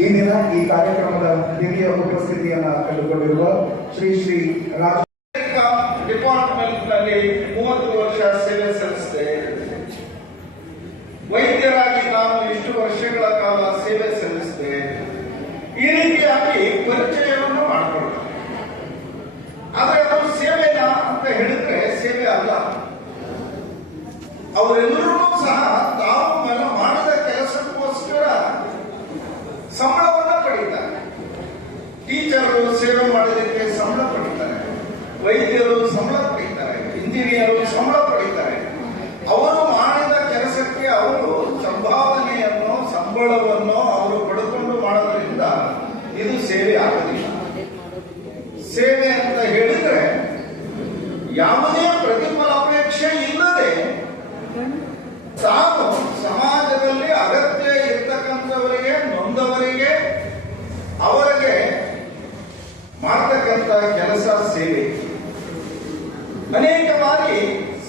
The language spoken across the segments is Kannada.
ಈ ದಿನ ಈ ಕಾರ್ಯಕ್ರಮದ ಹಿರಿಯ ಉಪಸ್ಥಿತಿಯನ್ನ ಕಂಡುಕೊಂಡಿರುವ ಶ್ರೀ ರಾಜ ಡಿಪಾರ್ಟ್ಮೆಂಟ್ ನಲ್ಲಿ 30 ವರ್ಷ ಸೇವೆ ಸಲ್ಲಿಸಿದೆ. ವೈದ್ಯರಾಗಿ ನಾನು ಇಷ್ಟು ವರ್ಷಗಳ ಕಾಲ ಸೇವೆ ಸಲ್ಲಿಸಿದೆ. ಈ ರೀತಿಯಾಗಿ ಪರಿಚಯವನ್ನು ಮಾಡಿಕೊಂಡ. ಆದರೆ ಅದು ಸೇವೆನಾ ಅಂತ ಹೇಳಿದ್ರೆ ಸೇವೆ ಅಲ್ಲ. ಅವರೆಲ್ಲರೂ ಸಹ ತಾವು ಮಾಡಿದ ಕೆಲಸಕ್ಕೋಸ್ಕರ ಸಂಬಳವನ್ನ ಪಡೀತಾರೆ. ಟೀಚರು ಸೇವೆ ಮಾಡೋದಕ್ಕೆ ಸಂಬಳ ಪಡೀತಾರೆ, ವೈದ್ಯರು ಸಂಬಳ ಪಡೀತಾರೆ, ಇಂಜಿನಿಯರು ಸಂಬಳ ಪಡೀತಾರೆ. ಅವರು ಮಾಡಿದ ಕೆಲಸಕ್ಕೆ ಅವರು ಸಂಭಾವನೆಯನ್ನು ಸಂಬಳವನ್ನು ಅವರು ಪಡೆದುಕೊಂಡು ಮಾಡೋದ್ರಿಂದ ಇದು ಸೇವೆ ಆಗೋದಿಲ್ಲ. ಸೇವೆ ಅಂತ ಹೇಳಿದ್ರೆ ಯಾವುದೇ ಪ್ರತಿಫಲಾಪೇಕ್ಷೆ ಇಲ್ಲದೆ ತಾನು ಸಮಾಜದಲ್ಲಿ ಅಗತ್ಯ ಇರ್ತಕ್ಕಂಥವರಿಗೆ, ನೊಂದವರಿಗೆ, ಅವರಿಗೆ ಮಾಡತಕ್ಕಂಥ ಕೆಲಸ ಸೇವೆ. ಅನೇಕ ಬಾರಿ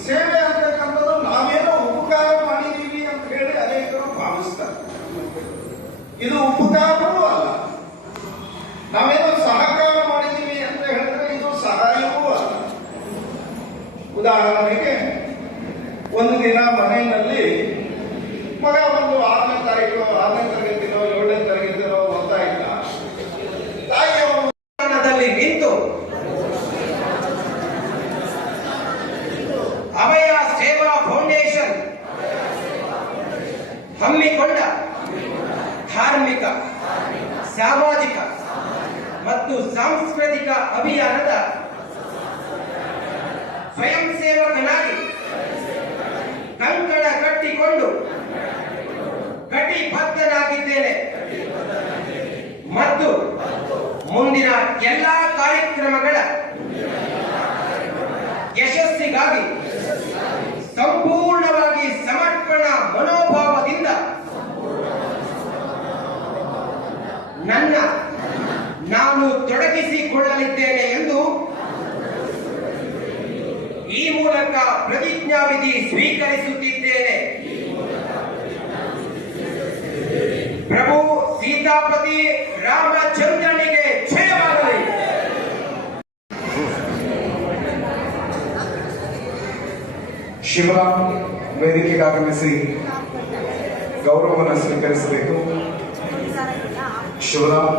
ಸೇವೆ ಅಂತಕ್ಕಂಥದ್ದು ನಾವೇನೋ ಉಪಕಾರ ಮಾಡಿದೀವಿ ಅಂತ ಹೇಳಿ ಅನೇಕರು ಭಾವಿಸ್ತಾರೆ. ಇದು ಉಪಕಾರವೂ ಅಲ್ಲ. ನಾವೇನೋ ಸಹಕಾರ ಮಾಡಿದೀವಿ ಅಂತ ಹೇಳಿದ್ರೆ ಇದು ಸಹಾಯವೂ ಅಲ್ಲ. ಉದಾಹರಣೆಗೆ, ಒಂದು ದಿನ ಮನೆಯಲ್ಲಿ ಮಗ ಒಂದು 6ನೇ ತರಗತಿನೋ 7ನೇ ತರಗತಿನೋ ಓದ್ತಾ ಇದ್ದ. ತಾಯಿಯಲ್ಲಿ ನಿಂತು ಅಭಯ ಸೇವಾ ಫೌಂಡೇಶನ್ ಹಮ್ಮಿಕೊಂಡ ಧಾರ್ಮಿಕ, ಸಾಮಾಜಿಕ ಮತ್ತು ಸಾಂಸ್ಕೃತಿಕ ಅಭಿಯಾನದ ಸ್ವಯಂ ಸೇವಕನಾಗಿ ಕಂಕಣ ಕಟ್ಟಿಕೊಂಡು ಕಟಿಬದ್ಧನಾಗಿದ್ದೇನೆ ಮತ್ತು ಮುಂದಿನ ಎಲ್ಲಾ ಕಾರ್ಯಕ್ರಮಗಳ ಯಶಸ್ಸಿಗಾಗಿ ಸಂಪೂರ್ಣವಾಗಿ ಸಮರ್ಪಣಾ ಮನೋಭಾವದಿಂದ ನಾನು ತೊಡಗಿಸಿಕೊಳ್ಳಲಿದ್ದೇನೆ ಎಂದು ಈ ಮೂಲಕ ಪ್ರತಿಜ್ಞಾವಿಧಿ ಸ್ವೀಕರಿಸುತ್ತಿದ್ದೇನೆ. ಪ್ರಭು ಸೀತಾಪತಿ ರಾಮಚಂದ್ರನಿಗೆ ಜಯವಾಗಲಿ. ಶಿವರಾಮ್ ವೇದಿಕೆಗೆ ಆಗಮಿಸಿ ಗೌರವವನ್ನು ಸ್ವೀಕರಿಸಬೇಕು. ಶಿವರಾಮ್